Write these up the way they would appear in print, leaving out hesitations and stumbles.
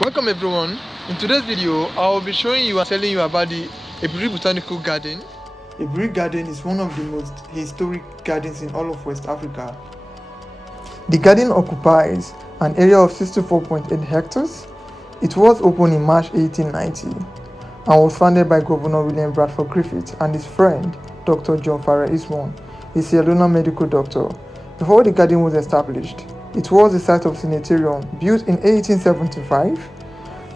Welcome everyone. In today's video, I will be showing you and telling you about the Aburi Botanical Garden. Aburi Garden is one of the most historic gardens in all of West Africa. The garden occupies an area of 64.8 hectares. It was opened in March 1890 and was founded by Governor William Bradford Griffith and his friend, Dr. John Farrar Ismond, a Sierra Leone medical doctor. Before the garden was established, it was the site of sanitarium built in 1875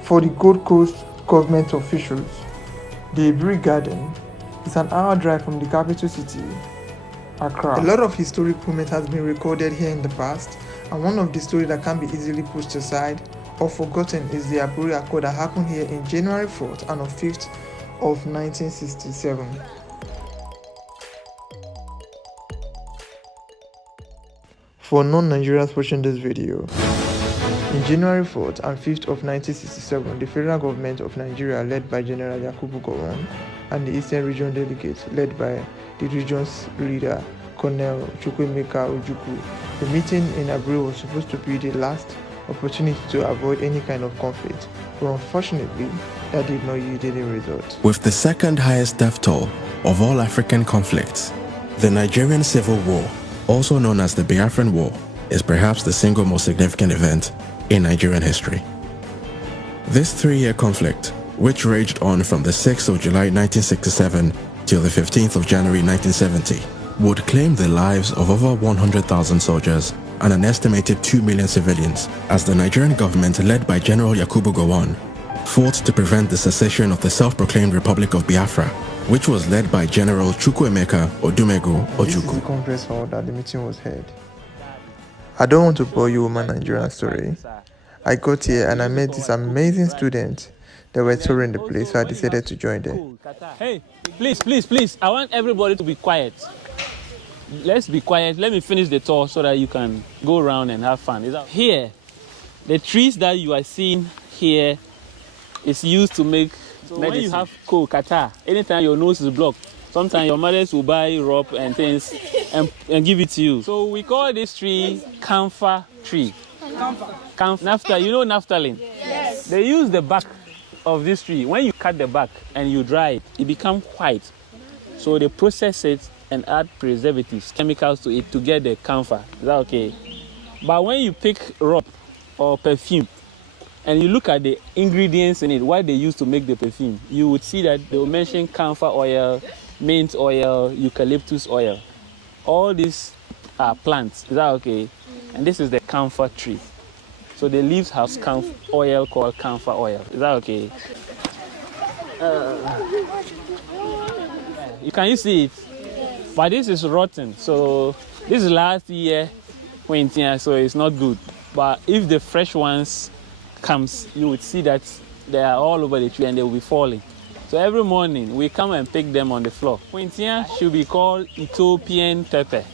for the Gold Coast government officials. The Aburi Garden is an hour drive from the capital city, Accra. A lot of historic moments has been recorded here in the past, and one of the stories that can be easily pushed aside or forgotten is the Aburi Accord that happened here in January 4th and 5th of 1967. For non-Nigerians watching this video, in January 4th and 5th of 1967, the federal government of Nigeria, led by General Yakubu Gowon, and the Eastern Region delegates, led by the region's leader, Colonel Chukwuemeka Ojukwu. The meeting in Aburi was supposed to be the last opportunity to avoid any kind of conflict, but unfortunately, that did not yield any result. With the second highest death toll of all African conflicts, the Nigerian Civil War, also known as the Biafran War, is perhaps the single most significant event in Nigerian history. This 3-year conflict, which raged on from the 6th of July 1967 till the 15th of January 1970, would claim the lives of over 100,000 soldiers and an estimated 2 million civilians, as the Nigerian government, led by General Yakubu Gowon, fought to prevent the secession of the self-proclaimed Republic of Biafra, which was led by General Chukwuemeka Odumegu Ojukwu. This is the conference hall that the meeting was held. I don't want to bore you with my Nigerian story. I got here and I met this amazing student. They were touring the place, so I decided to join them. Hey, please, I want everybody to be quiet. Let's be quiet. Let me finish the tour so that you can go around and have fun. Here, the trees that you are seeing here is used to make medicine. When you have cold, catarrh, anytime your nose is blocked, sometimes your mothers will buy rope and things and give it to you. So we call this tree camphor tree. Naphthalene. You know naphthalene? Yes. They use the bark of this tree. When you cut the bark and you dry it, it becomes white. So they process it and add preservatives, chemicals to it to get the camphor. Is that okay? But when you pick rope or perfume and you look at the ingredients in it, what they use to make the perfume, you would see that they will mention camphor oil, mint oil, eucalyptus oil. All these are plants. Is that okay? And this is the camphor tree. So the leaves have oil called camphor oil. Is that okay? Can you see it? But this is rotten. So this is last year winter, so it's not good. But if the fresh ones comes, you would see that they are all over the tree and they will be falling. So every morning we come and pick them on the floor. Quintia should be called Ethiopian pepper.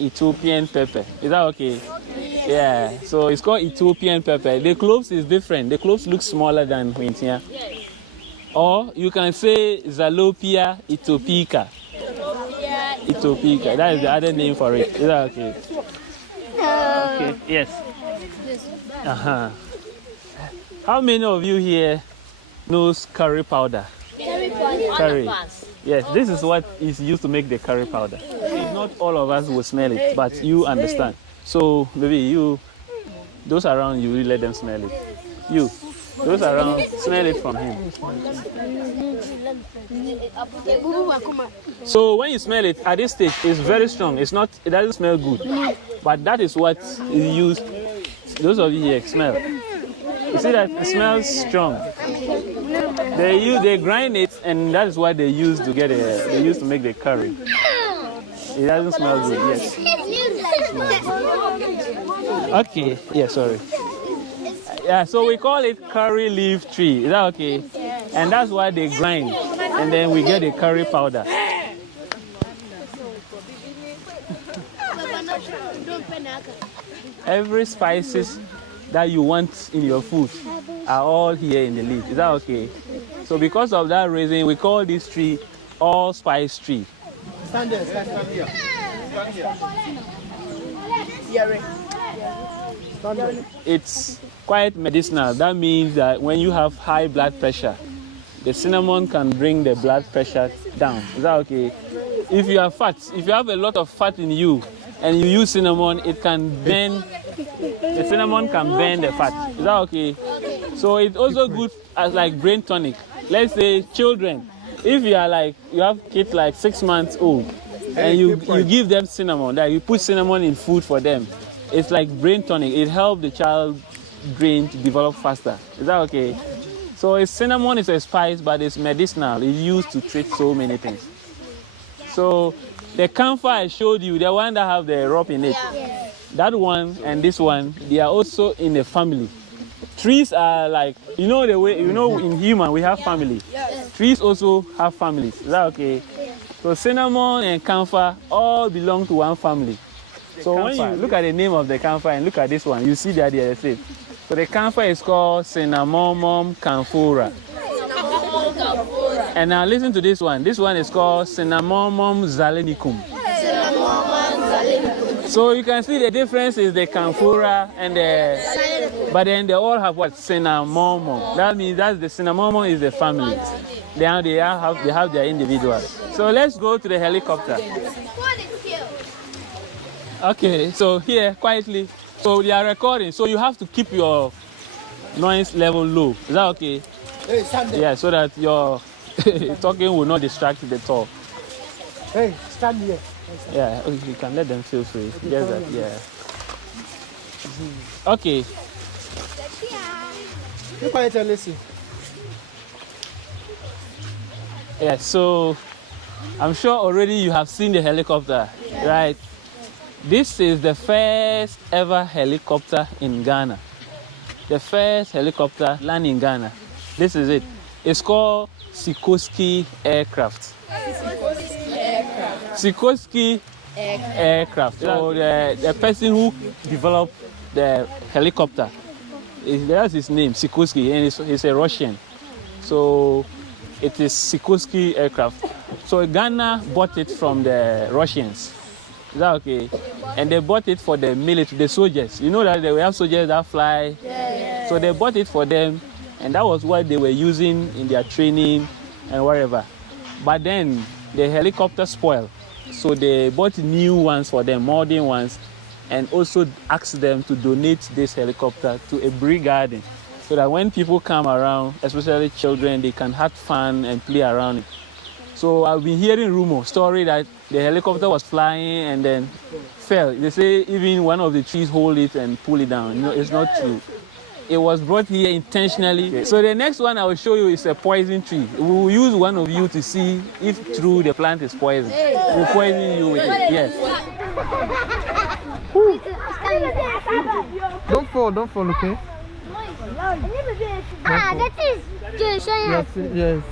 Ethiopian pepper. Is that okay? Yeah. So it's called Ethiopian pepper. The cloves is different. The cloves look smaller than Quintia. Or you can say Zalopia ethiopica. Ethiopica. That is the other name for it. Is that okay? Okay. Yes. Uh-huh. How many of you here knows curry powder? Curry. Yes, this is what is used to make the curry powder. Not all of us will smell it, but you understand. So maybe you, those around you, let them smell it. You, those around, smell it from him. So when you smell it at this stage, it's very strong. It doesn't smell good, but that is what is used. Those of you here smell. You see that it smells strong. They grind it, and that is what they use to get they use to make the curry. It doesn't smell good yet. Okay. Yeah. Sorry. Yeah. So we call it curry leaf tree. Is that okay? And that's why they grind, and then we get the curry powder. Every spices that you want in your food are all here in the leaf. Is that okay? So because of that reason, we call this tree allspice tree. Stand there, stand here. Stand here. It's quite medicinal. That means that when you have high blood pressure, the cinnamon can bring the blood pressure down. Is that okay? If you have fat, if you have a lot of fat in you and you use cinnamon, it can burn, the cinnamon can burn the fat. Is that okay? So it's also good as like brain tonic. Let's say children, if you are like, you have kids like 6 months old and you give them cinnamon, that you put cinnamon in food for them, it's like brain tonic. It helps the child's brain to develop faster. Is that okay? So cinnamon is a spice, but it's medicinal. It's used to treat so many things. So the camphor I showed you, the one that have the rope in it, that one and this one, they are also in the family. Trees are like, you know the way, you know in human we have family. Trees also have families. Is that okay? So cinnamon and camphor all belong to one family. So when you look at the name of the camphor and look at this one, you see that they are the same. So the camphor is called Cinnamomum camphora. And now listen to this one. This one is called Cinnamomum zalenicum. So you can see the difference is the camphora and the, but then they all have what? Cinnamomum. That means that the cinnamomum is the family. They have their individual. So let's go to the helicopter. Okay, so here quietly. So they are recording. So you have to keep your noise level low. Is that okay? Hey, stand there. Yeah, so that your talking will not distract the talk. Hey, stand here. Yeah, okay, you can let them feel free. Just that, yeah. Okay. Be quiet and listen. Yeah, so I'm sure already you have seen the helicopter, right? This is the first ever helicopter in Ghana. The first helicopter land in Ghana. This is it. It's called Sikorsky aircraft. Sikorsky aircraft. So the person who developed the helicopter, that's his name, Sikorsky, and he's a Russian. So it is Sikorsky aircraft. So Ghana bought it from the Russians. Is that okay? And they bought it for the military, the soldiers. You know that they have soldiers that fly. Yeah. So they bought it for them, and that was what they were using in their training and wherever. But then the helicopter spoiled. So they bought new ones for them, modern ones, and also asked them to donate this helicopter to Aburi Garden so that when people come around, especially children, they can have fun and play around it. So I've been hearing story that the helicopter was flying and then fell. They say even one of the trees hold it and pull it down. You know, it's not true. It was brought here intentionally. So the next one I will show you is a poison tree. We will use one of you to see if true the plant is poison. We'll poison you with it. Yes. Don't fall, okay? Ah, that is just Yes.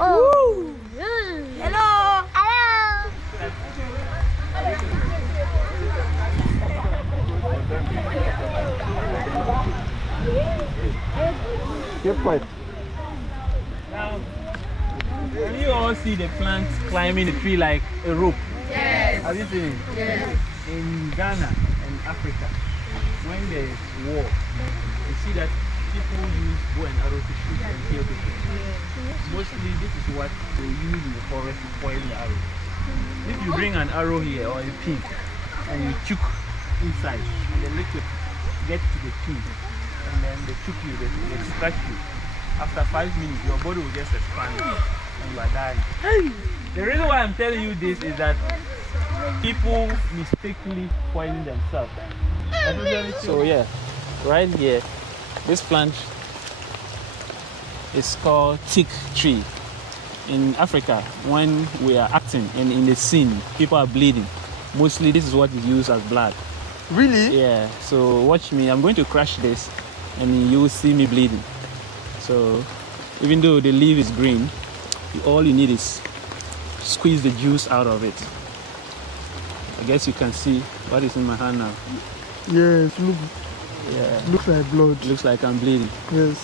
Oh. Hello. Hello. Keep quiet. Now, can you all see the plants climbing the tree like a rope? Yes. Have you seen it? Yes. In Ghana and Africa, when there is war, you see that people use bow and arrow to shoot and kill people. Mostly this is what they use in the forest to poison the arrow. If you bring an arrow here or a pin and you choke inside and the liquid gets to the pin and then they choke you, they scratch you. After 5 minutes, your body will just expand and you are dying. The reason why I'm telling you this is that people mistakenly poison themselves. So yeah, right here, this plant is called teak tree. In Africa, when we are acting and in the scene, people are bleeding. Mostly this is what is used as blood. Really? Yeah, so watch me. I'm going to crush this and you will see me bleeding. So even though the leaf is green, all you need is squeeze the juice out of it. I guess you can see what is in my hand now. Yes, look. Yeah. Looks like blood. Looks like I'm bleeding. Yes.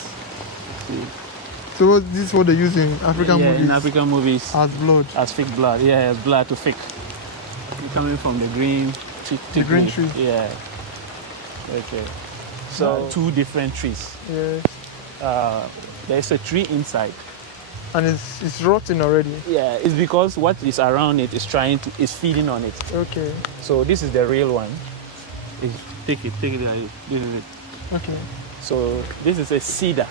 See? So this is what they use in African Yeah, movies. in African movies. As blood. As fake blood. Yeah, blood to fake. Coming from the green tree. The green tree. Yeah. Okay. So two different trees. Yes. There's a tree inside. And it's rotting already. Yeah, it's because what is around it is feeding on it. Okay. So this is the real one. Take it. This is it. Okay. So this is a cedar.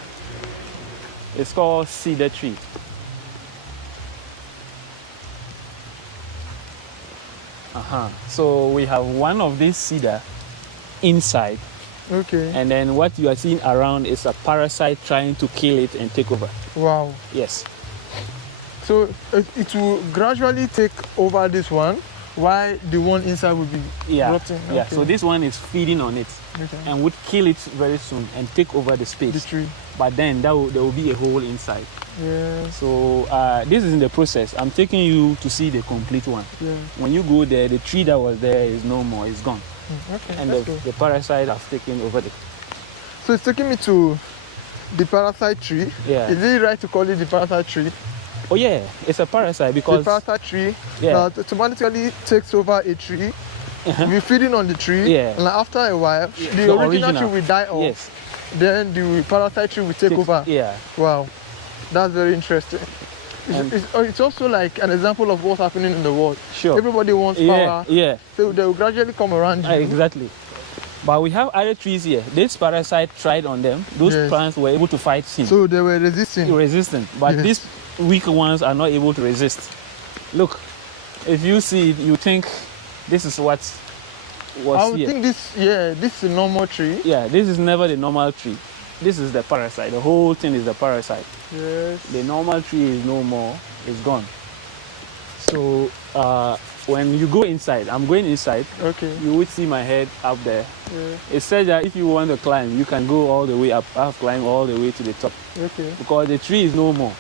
It's called cedar tree. So we have one of these cedar inside. Okay. And then what you are seeing around is a parasite trying to kill it and take over. Wow. Yes. So it will gradually take over this one, while the one inside will be rotting. Yeah. Okay. So this one is feeding on it, and would kill it very soon and take over the space. The tree. But then there will be a hole inside. Yeah. So this is in the process. I'm taking you to see the complete one. Yeah. When you go there, the tree that was there is no more. It's gone. Okay. And the parasite has taken over the. So it's taking me to the parasite tree. Yeah. Is it right to call it the parasite tree? Oh yeah, it's a parasite because the parasite tree yeah. that automatically takes over a tree. We're feeding on the tree. Yeah. And after a while, the original tree will die off. Yes. Then the parasite tree will take over. Yeah. Wow. That's very interesting. It's also like an example of what's happening in the world. Sure. Everybody wants power. Yeah. So they will gradually come around you. Exactly. But we have other trees here. This parasite tried on them. Those plants were able to fight him. So they were resistant. But these weak ones are not able to resist. Look, if you see it, you think this is what was I would here. think this is a normal tree. Yeah, this is never the normal tree. This is the parasite. The whole thing is the parasite. Yes. The normal tree is no more. It's gone. So when you go inside, I'm going inside. Okay. You would see my head up there. Yeah. It said that if you want to climb, you can go all the way up. I've climbed all the way to the top. Okay. Because the tree is no more.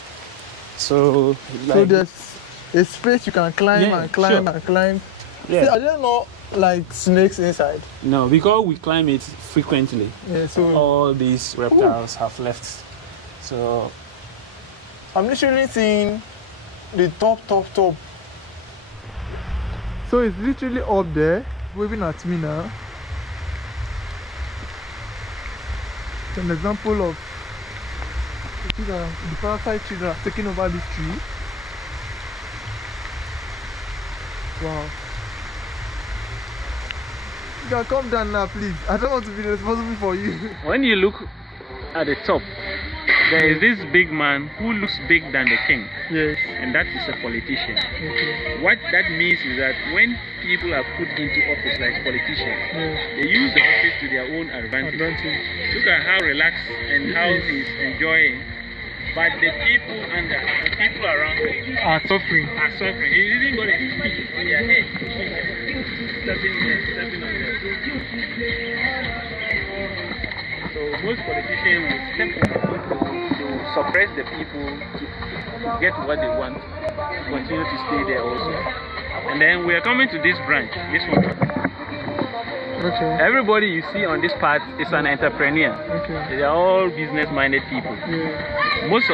So there's a space you can climb and climb and climb. Yeah. See, I didn't know like snakes inside. No, because we climb it frequently. Yeah, so all these reptiles have left. So I'm literally seeing the top. So it's literally up there, waving at me now. It's an example of the parasite tree that has taken over this tree. Wow. You can come down now, please. I don't want to be responsible for you. When you look at the top, there is this big man who looks big than the king. Yes. And that is a politician. Okay. What that means is that when people are put into office like politicians, they use the office to their own advantage. Look at how relaxed and how he's enjoying. But the people around him are suffering. He's even got a stick on their head. Stepping on them. So most politicians will step on the people to suppress the people to get what they want, continue to stay there also. And then we are coming to this branch, this one. Okay. Everybody you see on this part is an entrepreneur. Okay. They are all business-minded people. Yeah. Most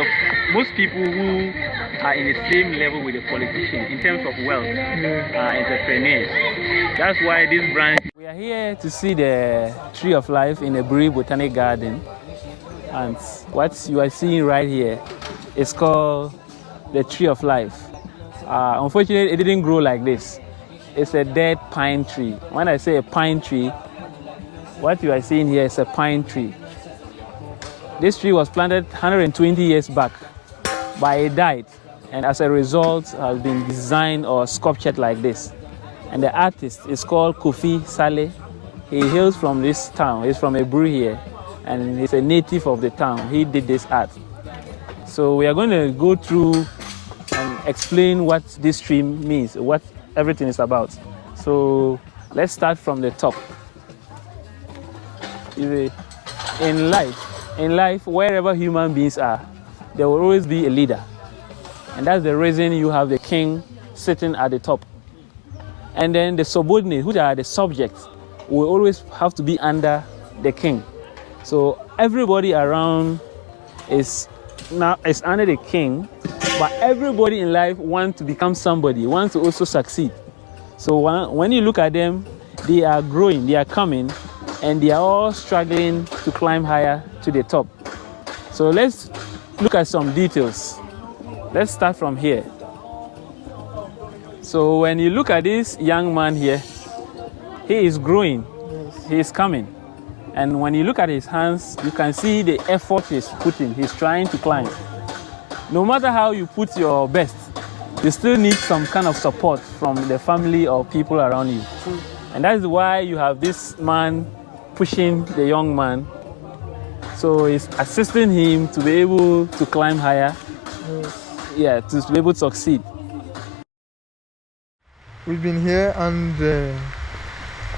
people who are in the same level with the politician in terms of wealth are entrepreneurs. That's why this branch. We are here to see the Tree of Life in the Aburi Botanical Garden. And what you are seeing right here is called the Tree of Life. Unfortunately, it didn't grow like this. It's a dead pine tree. When I say a pine tree, what you are seeing here is a pine tree. This tree was planted 120 years back, but it died, and as a result has been designed or sculptured like this. And the artist is called Kofi Saleh. He hails from this town. He's from Aburi here, and he's a native of the town. He did this art. So we are going to go through and explain what this tree means, what everything is about. So let's start from the top. In life, wherever human beings are, there will always be a leader. And that's the reason you have the king sitting at the top. And then the subordinates, who are the subjects, will always have to be under the king. So everybody around is under the king, but everybody in life wants to become somebody, wants to also succeed. So when you look at them, they are growing, they are coming, and they are all struggling to climb higher to the top. So let's look at some details. Let's start from here. So when you look at this young man here, he is growing, he is coming. And when you look at his hands, you can see the effort he's putting. He's trying to climb. No matter how you put your best, you still need some kind of support from the family or people around you. And that's why you have this man pushing the young man. So he's assisting him to be able to climb higher, yeah, to be able to succeed. We've been here and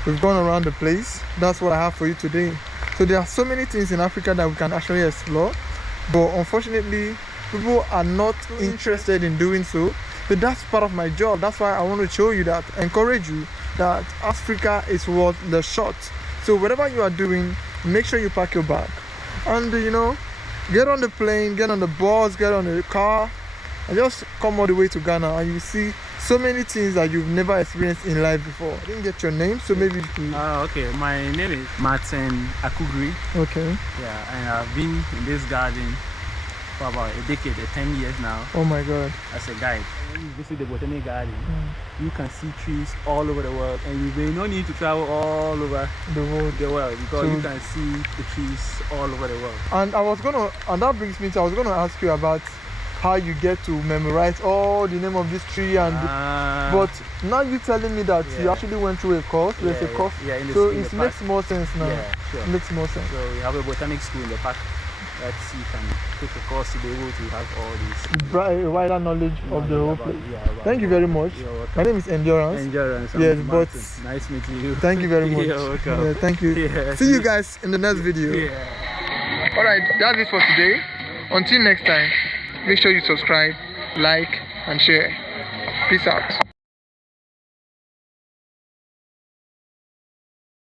we've gone around the place. That's what I have for you today. So there are so many things in Africa that we can actually explore, but unfortunately people are not interested in doing so. But that's part of my job. That's why I want to show you that, encourage you that Africa is worth the shot. So whatever you are doing, make sure you pack your bag and get on the plane, get on the bus, get on the car, and just come all the way to Ghana, and you see so many things that you've never experienced in life before. I didn't get your name, so maybe you could... Okay, my name is Martin Akugri. Okay. Yeah, and I've been in this garden for about a decade, 10 years now. Oh my God. As a guide. When you visit the botanical garden, you can see trees all over the world, and you may not need to travel all over the world because you can see the trees all over the world. And that brings me to, I was gonna ask you about how you get to memorize all the name of this tree and but now you telling me that you actually went through a course. There's a course, so it makes more sense now. Yeah, sure. It makes more sense. So we have a botanic school in the park that you can take a course to be able to have all these wider knowledge of the whole place. Thank you very much. My name is Endurance. Yes, but nice meeting you. Thank you very much. You're welcome. Yeah, thank you. Yeah. See you guys in the next video. Yeah. Alright, that's it for today. Until next time, make sure you subscribe, like, and share. Peace out.